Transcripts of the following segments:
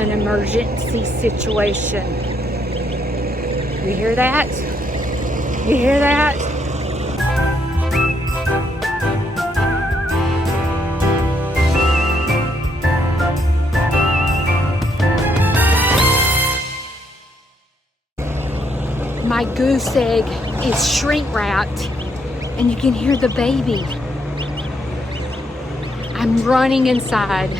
an emergency situation. You hear that? You hear that? My goose egg is shrink wrapped and you can hear the baby. I'm running inside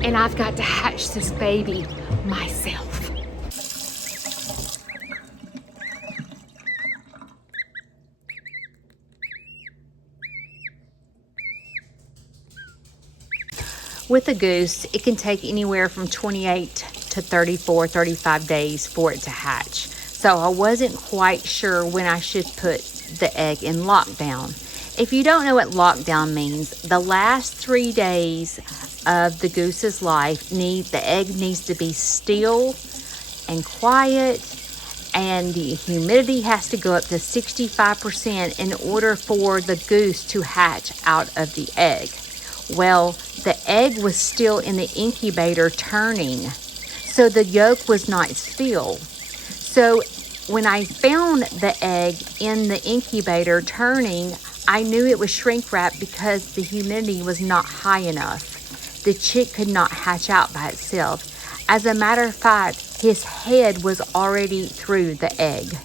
and I've got to hatch this baby myself. With a goose, it can take anywhere from 28 to 35 days for it to hatch. So I wasn't quite sure when I should put the egg in lockdown. If you don't know what lockdown means, the last 3 days of the goose's life, the egg needs to be still and quiet, and the humidity has to go up to 65% in order for the goose to hatch out of the egg. Well, the egg was still in the incubator turning, so the yolk was not still. So when I found the egg in the incubator turning, I knew it was shrink wrapped because the humidity was not high enough. The chick could not hatch out by itself. As a matter of fact, his head was already through the egg.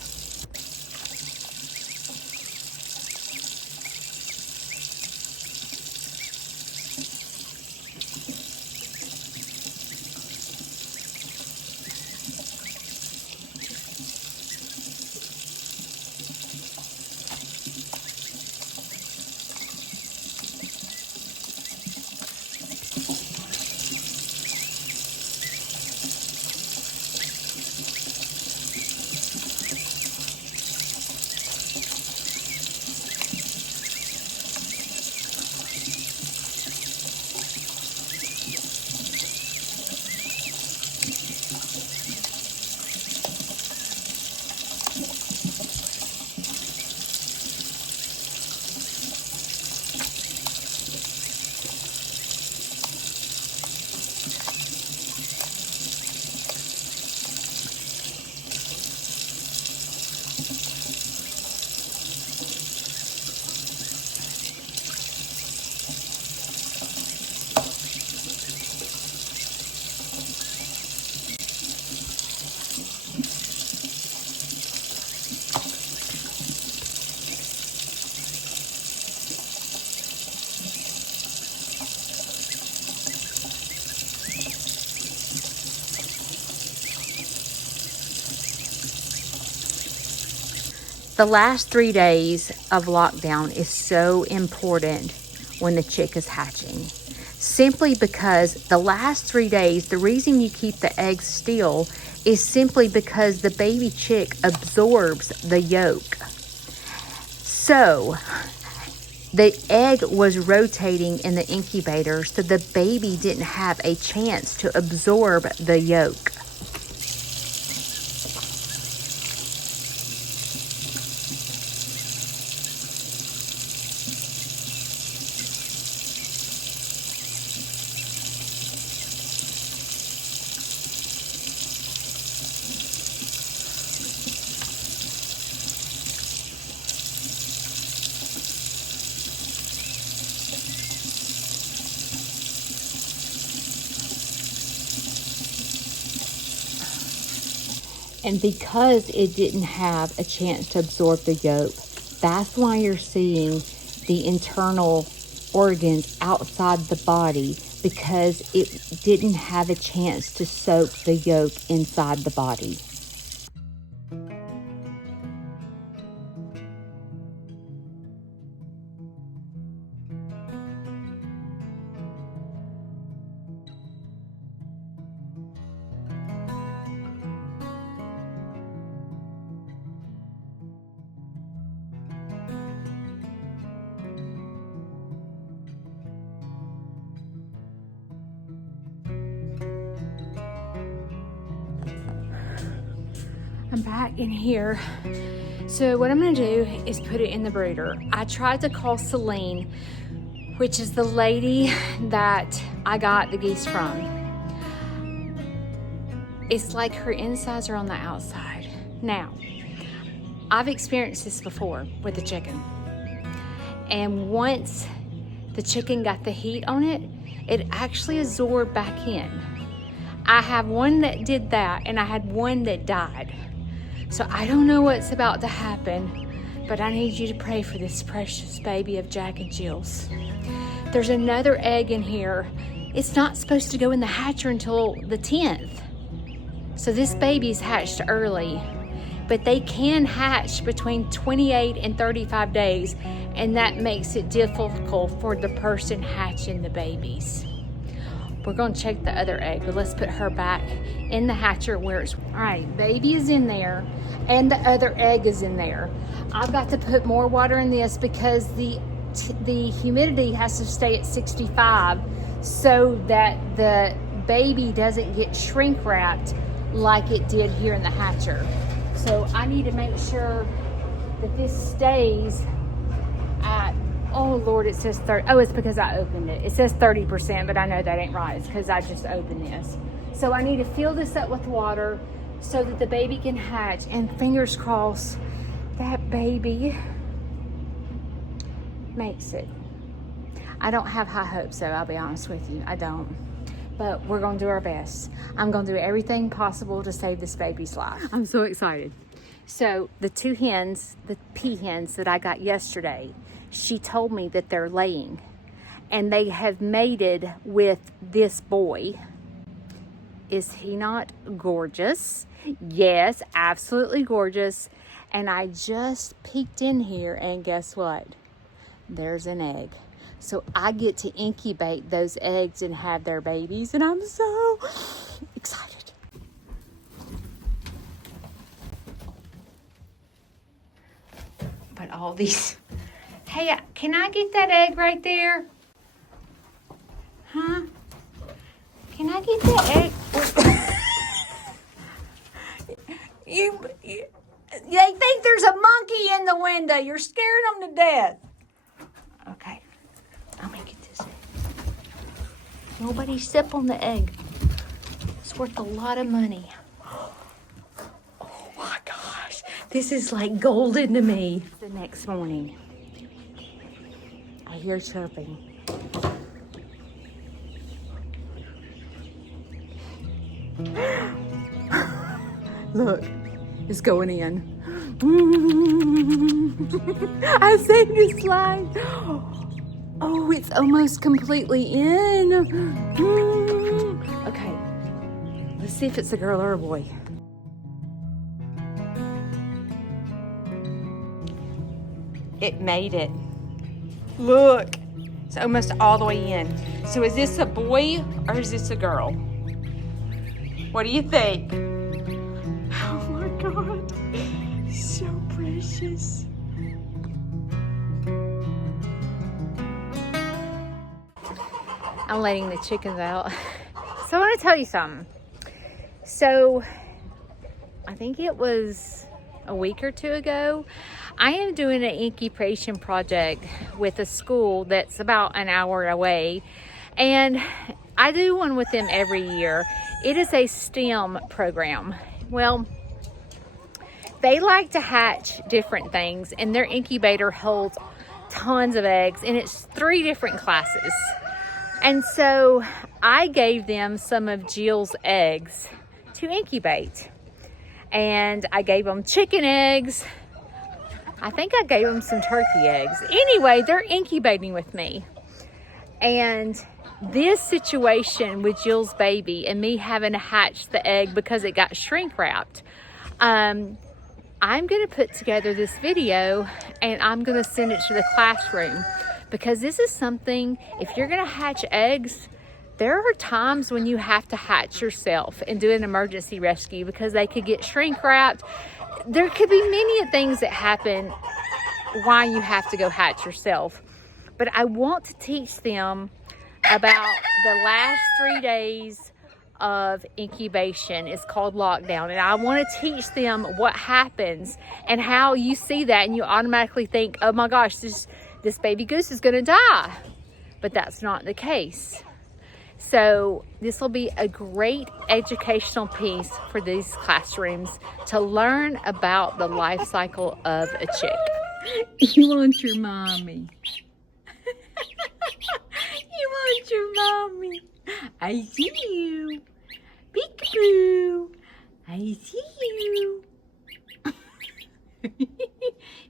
The last 3 days of lockdown is so important when the chick is hatching. Simply because the last 3 days, the reason you keep the eggs still is simply because the baby chick absorbs the yolk. So the egg was rotating in the incubator, so the baby didn't have a chance to absorb the yolk. And because it didn't have a chance to absorb the yolk, that's why you're seeing the internal organs outside the body, because it didn't have a chance to soak the yolk inside the body. I'm back in here. So what I'm gonna do is put it in the brooder. I tried to call Celine, which is the lady that I got the geese from. It's like her insides are on the outside. Now, I've experienced this before with a chicken. And once the chicken got the heat on it, it actually absorbed back in. I have one that did that, and I had one that died. So I don't know what's about to happen, but I need you to pray for this precious baby of Jack and Jill's. There's another egg in here. It's not supposed to go in the hatcher until the 10th. So this baby's hatched early, but they can hatch between 28 and 35 days, and that makes it difficult for the person hatching the babies. We're gonna check the other egg, but let's put her back in the hatcher where it's, all right, baby is in there, and the other egg is in there. I've got to put more water in this because the humidity has to stay at 65 so that the baby doesn't get shrink wrapped like it did here in the hatcher. So I need to make sure that this stays at, oh Lord, it says 30. Oh, it's because I opened it. It says 30%, but I know that ain't right. It's because I just opened this. So I need to fill this up with water so that the baby can hatch. And fingers crossed, that baby makes it. I don't have high hopes, though, I'll be honest with you. I don't. But we're going to do our best. I'm going to do everything possible to save this baby's life. I'm so excited. So the two hens, the pea hens that I got yesterday, she told me that they're laying. And they have mated with this boy. Is he not gorgeous? Yes, absolutely gorgeous. And I just peeked in here, and guess what? There's an egg. So I get to incubate those eggs and have their babies, and I'm so excited. But all these, hey, can I get that egg right there? Huh? Can I get that egg? They think there's a monkey in the window. You're scaring them to death. Okay. I'm gonna get this egg. Nobody step on the egg. It's worth a lot of money. Oh my gosh. This is like golden to me. The next morning, I hear chirping. Look, it's going in. I saved this slide. Oh, it's almost completely in. Okay, let's see if it's a girl or a boy. It made it. Look, it's almost all the way in. So is this a boy or is this a girl? What do you think? Oh my God, so precious. I'm letting the chickens out. So I want to tell you something. So I think it was a week or two ago, I am doing an incubation project with a school that's about an hour away, and I do one with them every year. It is a STEM program. Well, they like to hatch different things, and their incubator holds tons of eggs, and it's 3 different classes. And so I gave them some of Jill's eggs to incubate. And I gave them chicken eggs. I think I gave them some turkey eggs. Anyway, they're incubating with me. And this situation with Jill's baby and me having to hatch the egg because it got shrink wrapped, I'm going to put together this video and I'm going to send it to the classroom, because this is something, if you're going to hatch eggs, there are times when you have to hatch yourself and do an emergency rescue because they could get shrink wrapped. There could be many things that happen why you have to go hatch yourself. But I want to teach them about the last 3 days of incubation. It's called lockdown. And I want to teach them what happens and how you see that and you automatically think, oh my gosh, this baby goose is going to die. But that's not the case. So this will be a great educational piece for these classrooms to learn about the life cycle of a chick. You want your mommy. You want your mommy. I see you. Peekaboo. I see you.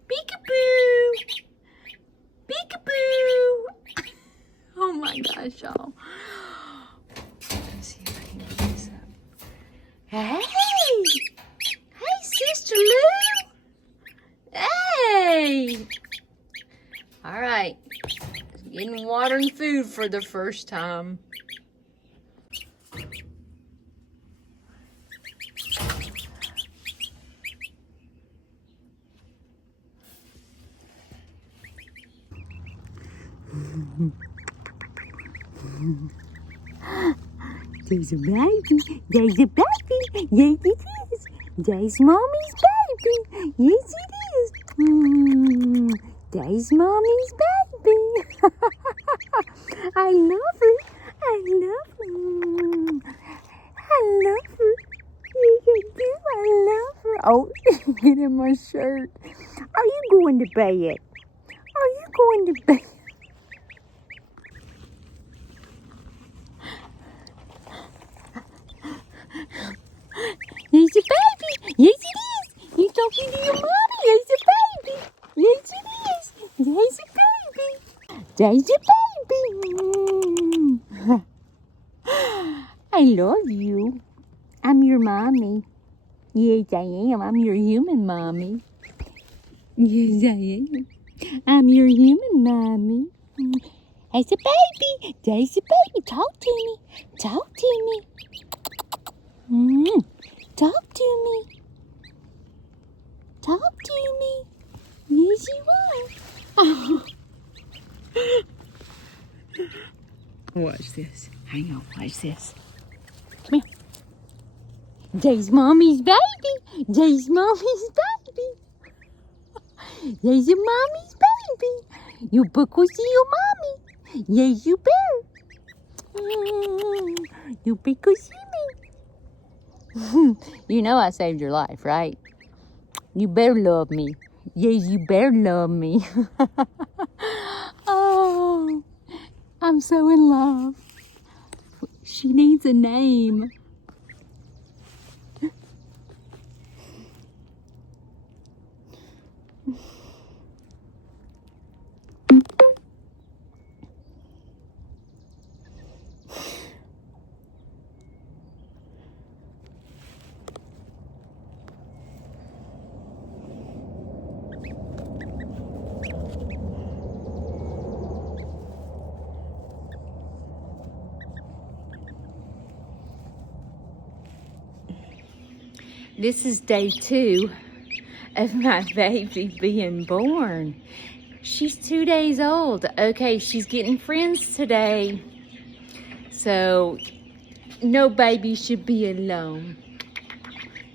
Peekaboo. Peekaboo. Oh my gosh, y'all. Let's see if I can get this up. Hey! Hey, Sister Lou! Hey! All right. Getting water and food for the first time. There's a baby. There's a baby. Yes, it is. There's Mommy's baby. Yes, it is. There's Mommy's baby. I love her. I love her. I love her. Yes, I do. I love her. Oh, get in my shirt. Are you going to bed? Are you going to bed? There's a baby. Yes, it is. You're talking to your mommy. There's a baby. Yes, it is. There's a baby. There's a baby. I love you. I'm your mommy. Yes, I am. I'm your human mommy. Yes, I am. I'm your human mommy. There's a baby. There's a baby. Talk to me. Talk to me. Talk to me. Talk to me. Yes, you are. Watch this. Hang on. Watch this. Come here. There's Mommy's baby. There's Mommy's baby. There's your Mommy's baby. You better go see your mommy. Yes, you better. You better go see me. You know I saved your life, right? You better love me. Yes, you better love me. Oh, I'm so in love. She needs a name. This is day 2 of my baby being born. She's 2 days old. Okay, she's getting friends today. So, no baby should be alone.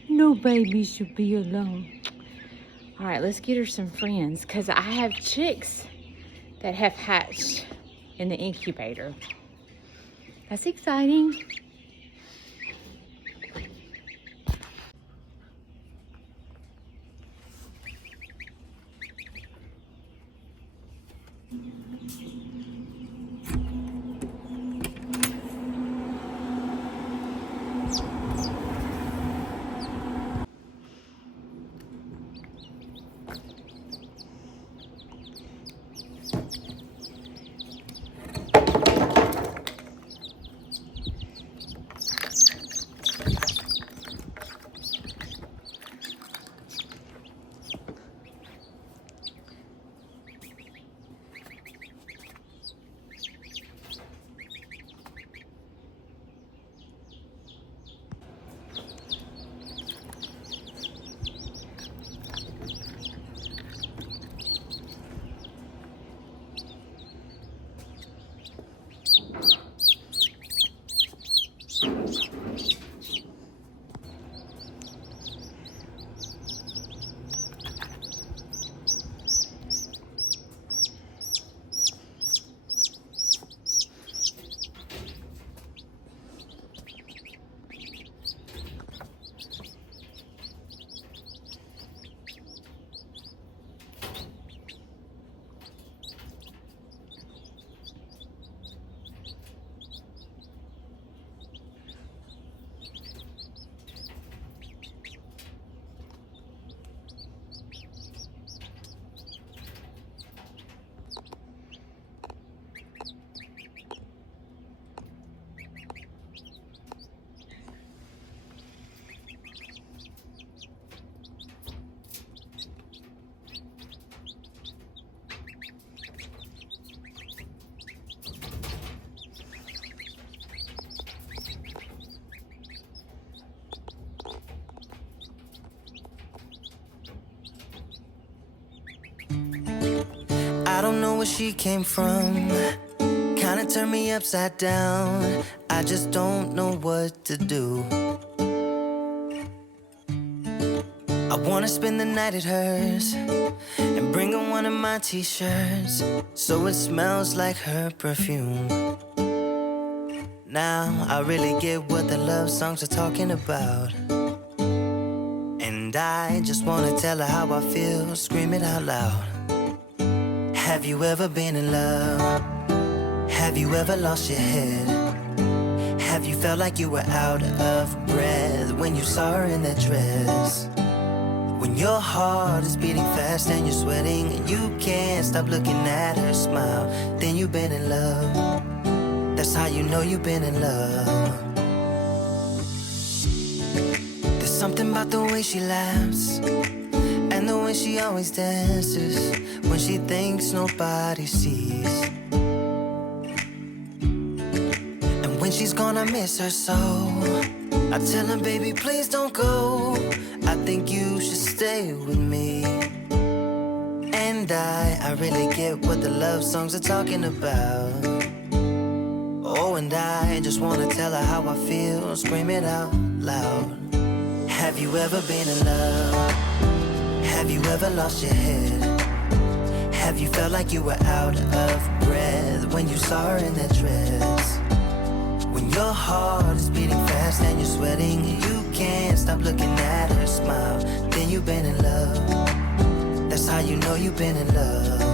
No baby should be alone. All right, let's get her some friends because I have chicks that have hatched in the incubator. That's exciting. I don't know where she came from. Kinda turned me upside down. I just don't know what to do. I wanna spend the night at hers and bring her one of my t-shirts so it smells like her perfume. Now I really get what the love songs are talking about, and I just wanna tell her how I feel, scream it out loud. Have you ever been in love? Have you ever lost your head? Have you felt like you were out of breath when you saw her in that dress? When your heart is beating fast and you're sweating and you can't stop looking at her smile, then you've been in love. That's how you know you've been in love. There's something about the way she laughs and the way she always dances when she thinks nobody sees. And when she's gone, I miss her so. I tell her, baby, please don't go. I think you should stay with me. And I really get what the love songs are talking about. Oh, and I just wanna tell her how I feel, scream it out loud. Have you ever been in love? Have you ever lost your head? Have you felt like you were out of breath when you saw her in that dress? When your heart is beating fast and you're sweating and you can't stop looking at her smile, then you've been in love. That's how you know you've been in love.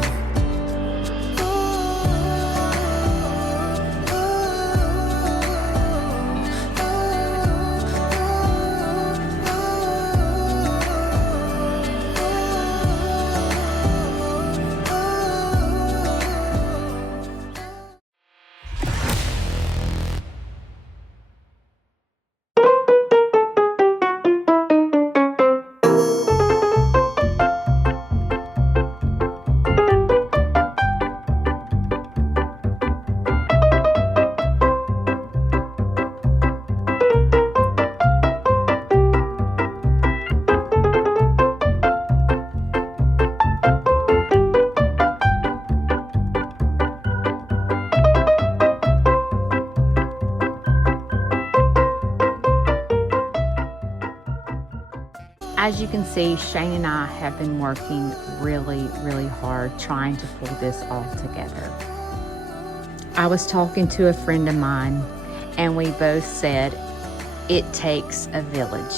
As you can see, Shane and I have been working really, really hard trying to pull this all together. I was talking to a friend of mine, and we both said it takes a village,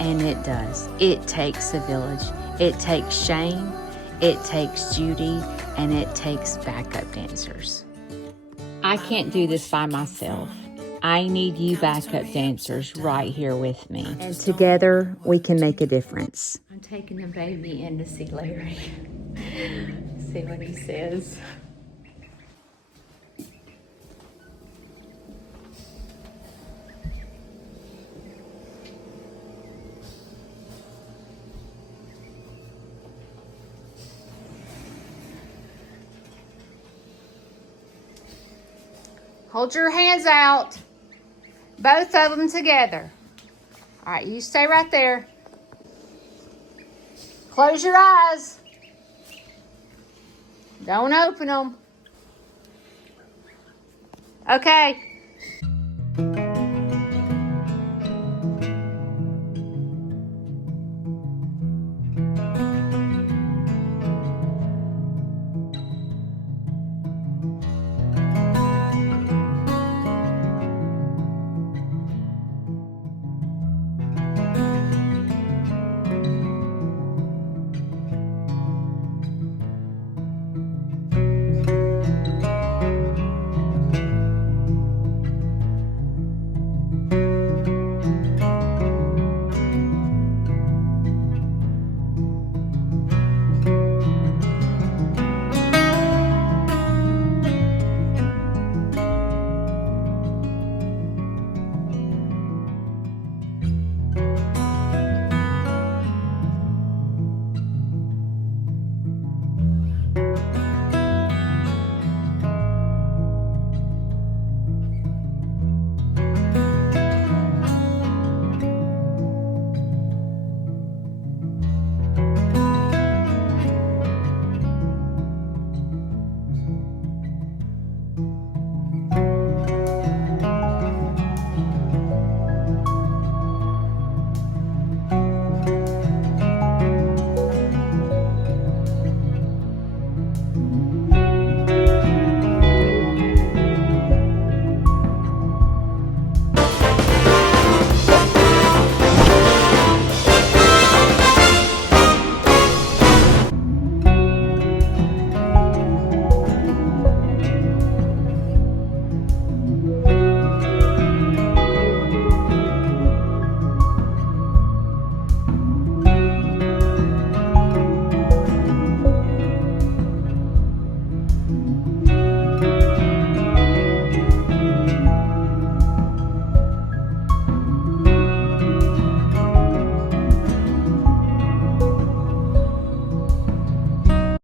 and it does. It takes a village. It takes Shane, it takes Judy, and it takes backup dancers. I can't do this by myself. I need you backup dancers right here with me. And together we can make a difference. I'm taking the baby in to see Larry. See what he says. Hold your hands out. Both of them together. All right, you stay right there. Close your eyes. Don't open them. Okay.